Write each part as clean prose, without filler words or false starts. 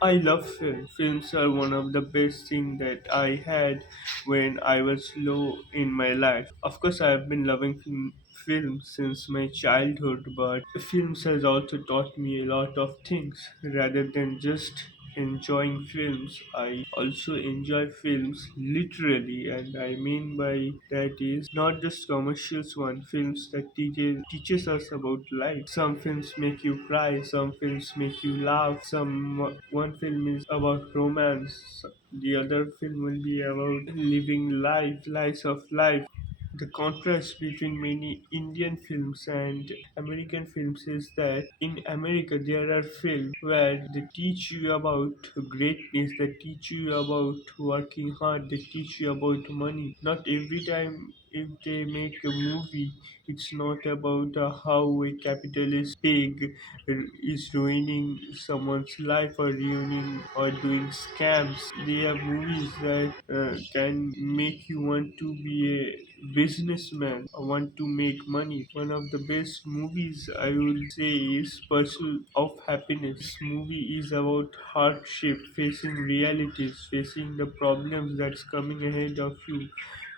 I love film. Films are one of the best things that I had when I was low in my life. Of course, I have been loving films since my childhood, but films has also taught me a lot of things rather than just enjoying films. I also enjoy films literally, and I mean by that is not just commercials one, films that teaches us about life. Some films make you cry, some films make you laugh, one film is about romance, the other film will be about living lives of life. The contrast between many Indian films and American films is that in America there are films where they teach you about greatness, they teach you about working hard, they teach you about money. Not every time if they make a movie, it's not about how a capitalist pig is ruining someone's life or ruining or doing scams. They are movies that can make you want to be a businessman or want to make money. One of the best movies I would say is Pursuit of Happiness. This movie is about hardship, facing realities, facing the problems that's coming ahead of you,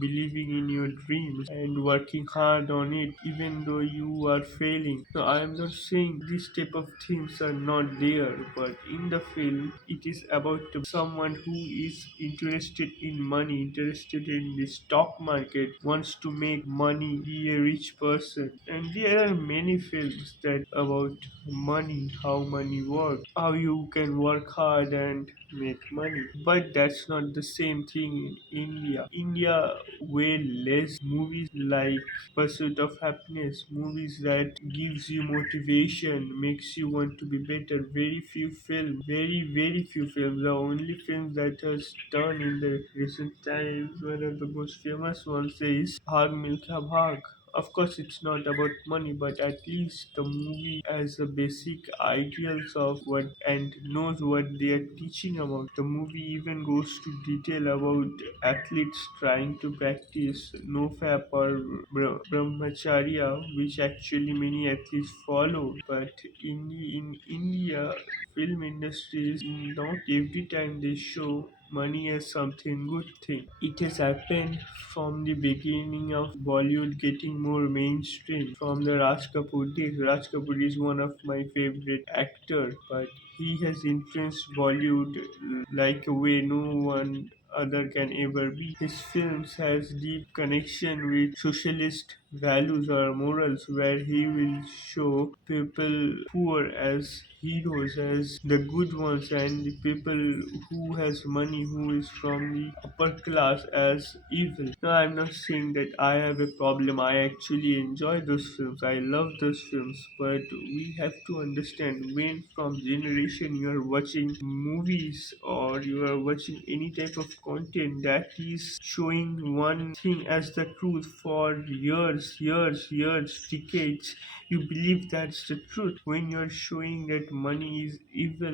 believing in your dreams and working hard on it even though you are failing. So I am not saying this type of things are not there, but in the film it is about someone who is interested in money, interested in the stock market, wants to make money, be a rich person. And there are many films that about money, how money works, how you can work hard and make money. But that's not the same thing in India. India way less movies like Pursuit of Happiness, movies that gives you motivation, makes you want to be better. Very few films. The only films that has done in the recent times, one of the most famous ones is Bhag Milkha Bhag. Of course, it's not about money, but at least the movie has the basic ideals of what and knows what they are teaching about. The movie even goes to detail about athletes trying to practice nofap or brahmacharya, which actually many athletes follow. But in India, film industries not every time they show money as something good thing. It has happened from the beginning of Bollywood getting more mainstream. From the Raj Kapoor days, Raj Kapoor is one of my favorite actors, but he has influenced Bollywood like a way no one other can ever be. His films has deep connection with socialist values or morals where he will show people poor as heroes, as the good ones, and the people who has money, who is from the upper class, as evil. Now I'm not saying that I have a problem. I actually enjoy those films. I love those films, but we have to understand when from generation you are watching movies or you are watching any type of content that is showing one thing as the truth for years, decades. You believe that's the truth. When you're showing that money is evil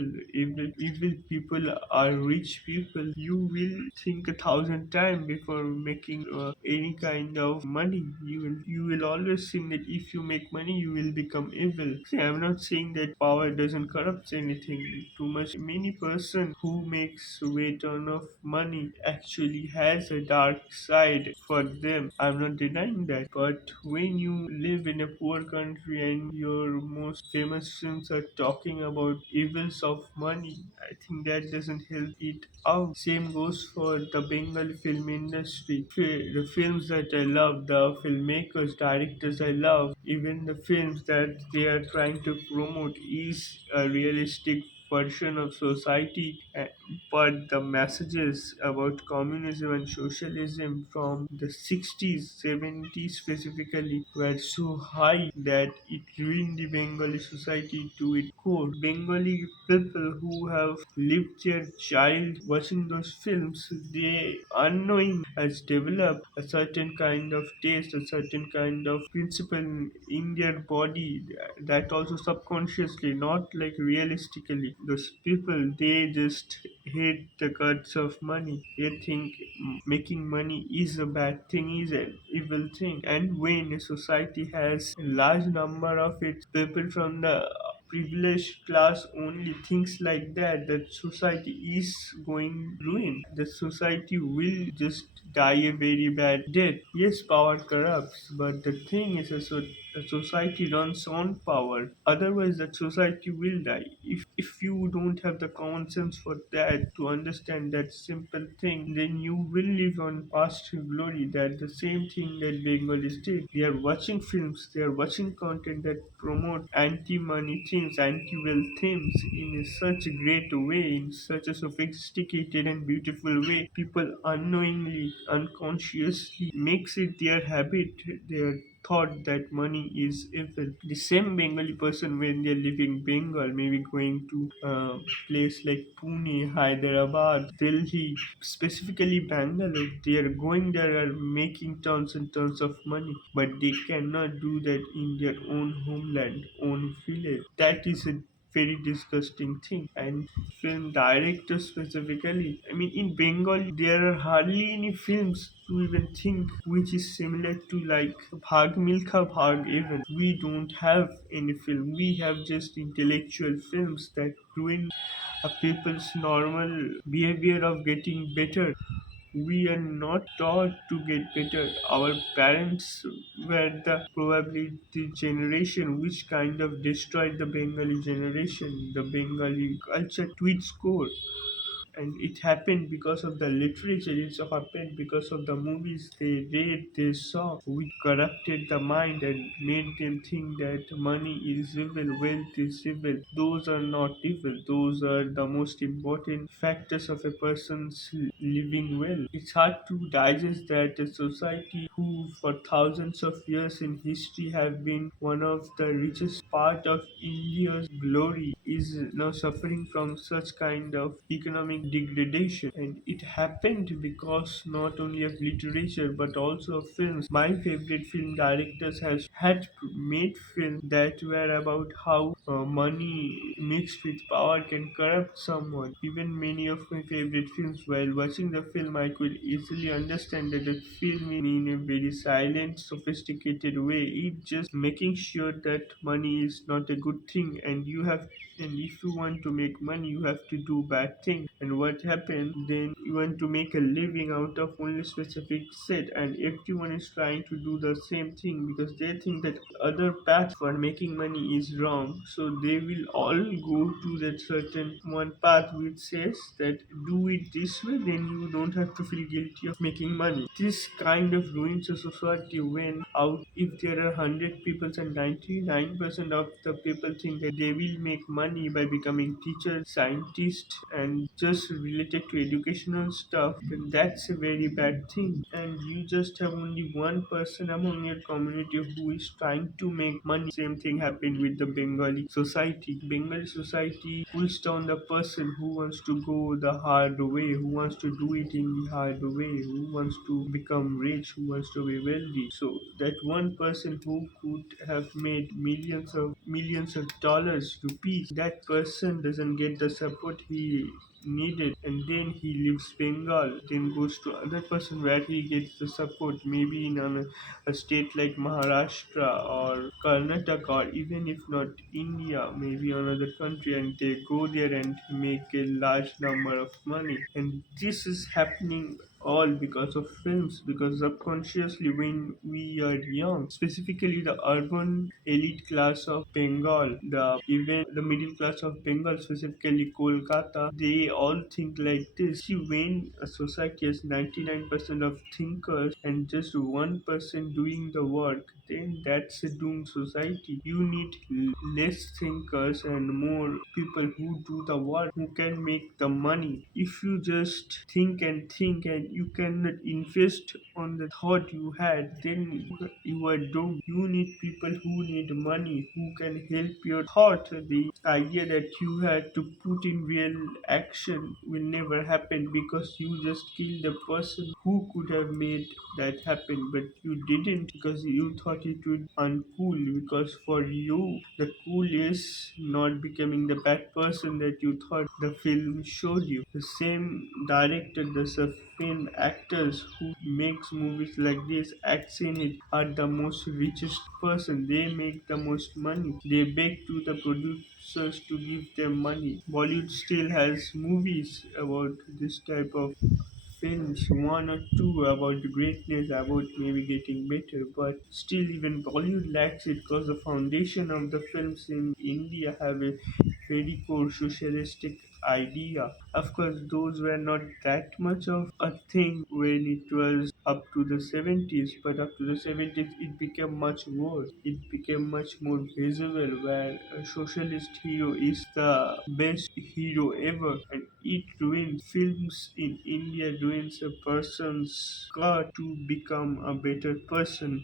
people are rich people, you will think 1,000 times before making any kind of money. You will always think that if you make money, you will become evil. See, I'm not saying that power doesn't corrupt anything too much. Many person who makes way ton of money actually has a dark side for them. I'm not denying that. But when you live in a poor country and your most famous films are talking about evils of money, I think that doesn't help it out. Same goes for the Bengali film industry. The films that I love, the filmmakers, directors I love, even the films that they are trying to promote is a realistic version of society, but the messages about communism and socialism from the 60s, 70s specifically were so high that it ruined the Bengali society to its core. Bengali people who have lived their child watching those films, they unknowing has developed a certain kind of taste, a certain kind of principle in their body, that also subconsciously, not like realistically. Those people, they just hate the guts of money. They think making money is a bad thing, is an evil thing. And when a society has a large number of its people from the privileged class only thinks like that, that society is going ruin. The society will just die a very bad death. Yes, power corrupts, but the thing is, a society runs on power. Otherwise, that society will die. If you don't have the common sense for that to understand that simple thing, then you will live on past glory. That the same thing that Bengalis did. They are watching films, they are watching content that promote anti-money themes, anti-wealth themes in such a great way, in such a sophisticated and beautiful way. People unknowingly, unconsciously makes it their habit, their thought that money is evil. The same Bengali person, when they're leaving Bengal, maybe going to a place like Pune, Hyderabad, Delhi, specifically Bangalore, they are going there and making tons and tons of money, but they cannot do that in their own homeland, own village. That is a very disgusting thing. And film directors specifically, I mean, in Bengal, there are hardly any films to even think which is similar to like Bhag Milkha Bhag. Even we don't have any film. We have just intellectual films that ruin a people's normal behavior of getting better. We are not taught to get better. Our parents were the probably the generation which kind of destroyed the Bengali generation, the Bengali culture to its core. And it happened because of the literature, it happened because of the movies they read, they saw, which corrupted the mind and made them think that money is evil, wealth is evil. Those are not evil, those are the most important factors of a person's living well. It's hard to digest that a society who for thousands of years in history have been one of the richest part of India's glory is now suffering from such kind of economic degradation. And it happened because not only of literature but also of films. My favorite film directors has had made films that were about how money mixed with power can corrupt someone. Even many of my favorite films, while watching the film, I could easily understand that the film in a very silent, sophisticated way. It just making sure that money is not a good thing, and if you want to make money, you have to do bad things. And what happened then? You want to make a living out of only specific set, and everyone is trying to do the same thing because they think that other path for making money is wrong. So they will all go to that certain one path which says that do it this way, then you don't have to feel guilty of making money. This kind of ruins a society when out if there are 100 people and 99% of the people think that they will make money by becoming teachers, scientists, and just related to educational stuff, then that's a very bad thing. And you just have only one person among your community who is trying to make money. Same thing happened with the Bengali society. Bengali society pulls down the person who wants to go the hard way, who wants to do it in the hard way, who wants to become rich, who wants to be wealthy. So that one person who could have made millions of dollars, rupees, that person doesn't get the support he needed, and then he leaves Bengal, then goes to other person where he gets the support, maybe in a state like Maharashtra or Karnataka, or even if not India, maybe another country, and they go there and make a large number of money. And this is happening all because of films, because subconsciously when we are young, specifically the urban elite class of Bengal, the even the middle class of Bengal, specifically Kolkata, they all think like this. See, when a society has 99% of thinkers and just 1% doing the work, then that's a doomed society. You need less thinkers and more people who do the work, who can make the money. If you just think and you cannot invest on the thought you had, then you are doomed. You need people who need money, who can help your thought. The idea that you had to put in real action will never happen because you just killed the person who could have made that happen, but you didn't because you thought it would uncool. Because for you, the cool is not becoming the bad person that you thought the film showed you. The same director does a film Indian actors who makes movies like this acts in it are the most richest person. They make the most money. They beg to the producers to give them money. Bollywood still has movies about this type of films, one or two about the greatness, about maybe getting better, but still even Bollywood lacks it because the foundation of the films in India have a very core socialistic idea. Of course, those were not that much of a thing when it was up to the 70s, but up to the 70s it became much worse. It became much more visible where a socialist hero is the best hero ever, and it ruins films in India, ruins a person's car to become a better person.